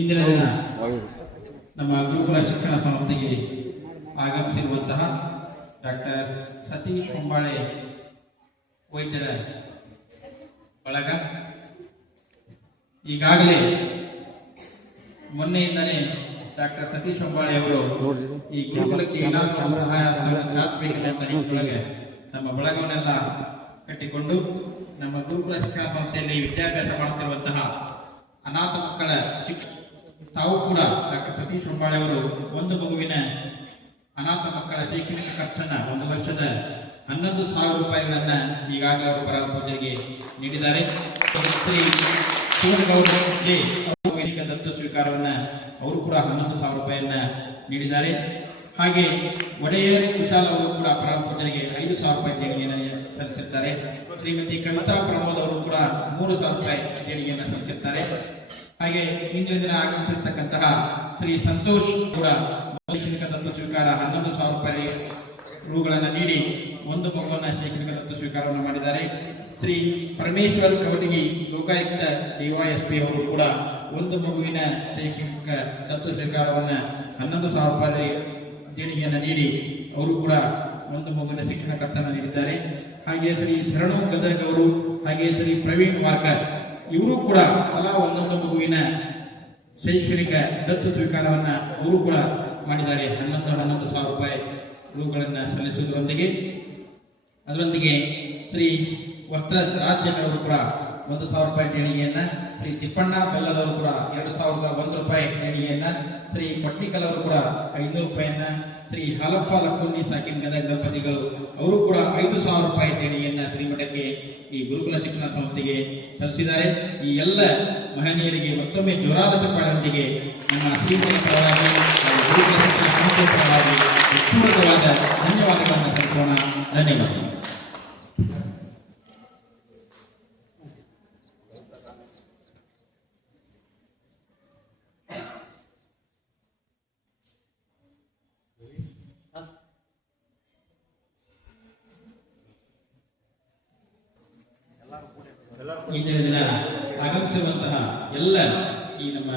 ಇಂದಿನ ದಿನ ನಮ್ಮ ಗುರುಕುಲ ಶಿಕ್ಷಣ ಸಂಸ್ಥೆಗೆ ಆಗಮಿಸಿರುವಂತಹ ಡಾಕ್ಟರ್ ಸತೀಶ್ ಹೊಂಬಾಳೆ ವೈದ್ಯರ ಬಳಗ ಈಗಾಗಲೇ ಮೊನ್ನೆಯಿಂದಲೇ ಡಾಕ್ಟರ್ ಸತೀಶ್ ಹೊಂಬಾಳೆ ಅವರು ಈ ಗುರುಕುಲಕ್ಕೆ ಏನಾದರೂ ಸಹಾಯ ಚಾಚಬೇಕೆಂಬ ನಮ್ಮ ಬಳಗವನ್ನೆಲ್ಲ ಕಟ್ಟಿಕೊಂಡು ನಮ್ಮ ಗುರುಕುಲ ಶಿಕ್ಷಣ ಸಂಸ್ಥೆಯಲ್ಲಿ ವಿದ್ಯಾಭ್ಯಾಸ ಮಾಡುತ್ತಿರುವಂತಹ ಅನಾಥ ಮಕ್ಕಳ ತಾವು ಕೂಡ ಡಾಕ್ಟರ್ ಸತೀಶ್ ಹೊಂಬಾಳೆ ಅವರು ಒಂದು ಮಗುವಿನ ಅನಾಥ ಮಕ್ಕಳ ಶೈಕ್ಷಣಿಕ ಖರ್ಚನ್ನ ಒಂದು ವರ್ಷದ 11,000 ರೂಪಾಯಿಗಳನ್ನ ಈಗಾಗಲೇ ಅವರು ಪರ ಪೂಜೆಗೆ ನೀಡಿದ್ದಾರೆ. ಶ್ರೀ ಶಿವನಗೌಡ ವೈದಿಕ ದತ್ತು ಸ್ವೀಕಾರವನ್ನ ಅವರು ಕೂಡ 11,000 ರೂಪಾಯಿಯನ್ನ ನೀಡಿದ್ದಾರೆ. ಹಾಗೆ ಒಡೆಯರ್ ಕುಶಾಲ್ ಅವರು ಕೂಡ ಪರ ಪೂಜೆಗೆ 5,000 ರೂಪಾಯಿ ದೇಣಿಗೆಯನ್ನು ಸಲ್ಲಿಸಿದ್ದಾರೆ. ಶ್ರೀಮತಿ ಕವಿತಾ ಪ್ರಮೋದ್ ಅವರು ಕೂಡ 3,000 ರೂಪಾಯಿ ದೇಣಿಗೆಯನ್ನು ಸಲ್ಲಿಸಿದ್ದಾರೆ. ಹಾಗೆ ಇಂದಿನ ದಿನ ಆಗಮಿಸಿರ್ತಕ್ಕಂತಹ ಶ್ರೀ ಸಂತೋಷ್ ಕೂಡ ಶೈಕ್ಷಣಿಕ ದತ್ತು ಸ್ವೀಕಾರ 11,000 ರೂಪಾಯಿ ರುಗಳನ್ನು ನೀಡಿ ಒಂದು ಮಗುವನ್ನ ಶೈಕ್ಷಣಿಕ ದತ್ತು ಸ್ವೀಕಾರವನ್ನು ಮಾಡಿದ್ದಾರೆ. ಶ್ರೀ ಪರಮೇಶ್ವರ್ ಕವಟಗಿ ಲೋಕಾಯುಕ್ತ ಡಿವೈಎಸ್ಪಿ ಅವರು ಕೂಡ ಒಂದು ಮಗುವಿನ ಶೈಕ್ಷಣಿಕ ದತ್ತು ಸ್ವೀಕಾರವನ್ನು 11,000 ರೂಪಾಯಿ ದೇಣಿಗೆಯನ್ನು ನೀಡಿ ಅವರು ಕೂಡ ಒಂದು ಮಗುವಿನ ಶಿಕ್ಷಣ ಖರ್ಚನ್ನು ನೀಡಿದ್ದಾರೆ. ಹಾಗೆ ಶ್ರೀ ಶರಣು ಗದಗ್ ಅವರು ಹಾಗೆ ಶ್ರೀ ಪ್ರವೀಣ್ ವಾಕರ್ ಇವರು ಕೂಡ ತಲಾ ಒಂದೊಂದು ಮಗುವಿನ ಶೈಕ್ಷಣಿಕ ದತ್ತು ಸ್ವೀಕಾರವನ್ನ ಅವರು ಕೂಡ ಮಾಡಿದ್ದಾರೆ. 11,000 ರೂಪಾಯಿ ರುಗಳನ್ನು ಸಲ್ಲಿಸುವುದರೊಂದಿಗೆ ಅದರೊಂದಿಗೆ ಶ್ರೀ ವಸ್ತ್ರ ರಾಜಶೇಖರ್ ಅವರು ಕೂಡ 1,000 ರೂಪಾಯಿ ದೇಣಿಗೆಯನ್ನ, ಶ್ರೀ ತಿಪ್ಪಣ್ಣ ಬೆಲ್ಲದವರು ಕೂಡ 2,001 ರೂಪಾಯಿ ದೇಣಿಗೆಯನ್ನ, ಶ್ರೀ ಪಟ್ನಿಕಲ್ ಅವರು ಕೂಡ 500 ರೂಪಾಯಿಯನ್ನ, ಶ್ರೀ ಹಾಲಪ್ಪ ಲಕ್ಕುಂಡಿ ಸಾಕಿನ್ ಗದಗ ದಂಪತಿಗಳು ಅವರು ಕೂಡ 5,000 ರೂಪಾಯಿ ದೇಣಿಗೆಯನ್ನ ಶ್ರೀಮಠಕ್ಕೆ ಈ ಗುರುಕುಲ ಶಿಕ್ಷಣ ಸಂಸ್ಥೆಗೆ ಸಲ್ಲಿಸಿದ್ದಾರೆ. ಈ ಎಲ್ಲ ಮಹನೀಯರಿಗೆ ಮತ್ತೊಮ್ಮೆ ಜೋರಾದ ಚಪ್ಪಾಳೆಯೊಂದಿಗೆ ನಮ್ಮ ಶ್ರೀಮಠ ಪರವಾಗಿ ಗುರುಕುಲ ಶಿಕ್ಷಣ ಸಂಸ್ಥೆ ಪರವಾಗಿ ಪೂರ್ವಕವಾದ ಧನ್ಯವಾದಗಳನ್ನು ಸಲ್ಲಿಸೋಣ. ಧನ್ಯವಾದ. ಇಂದಿನ ದಿನ ಆಗಮಿಸಿರುವಂತಹ ಎಲ್ಲ ಈ ನಮ್ಮ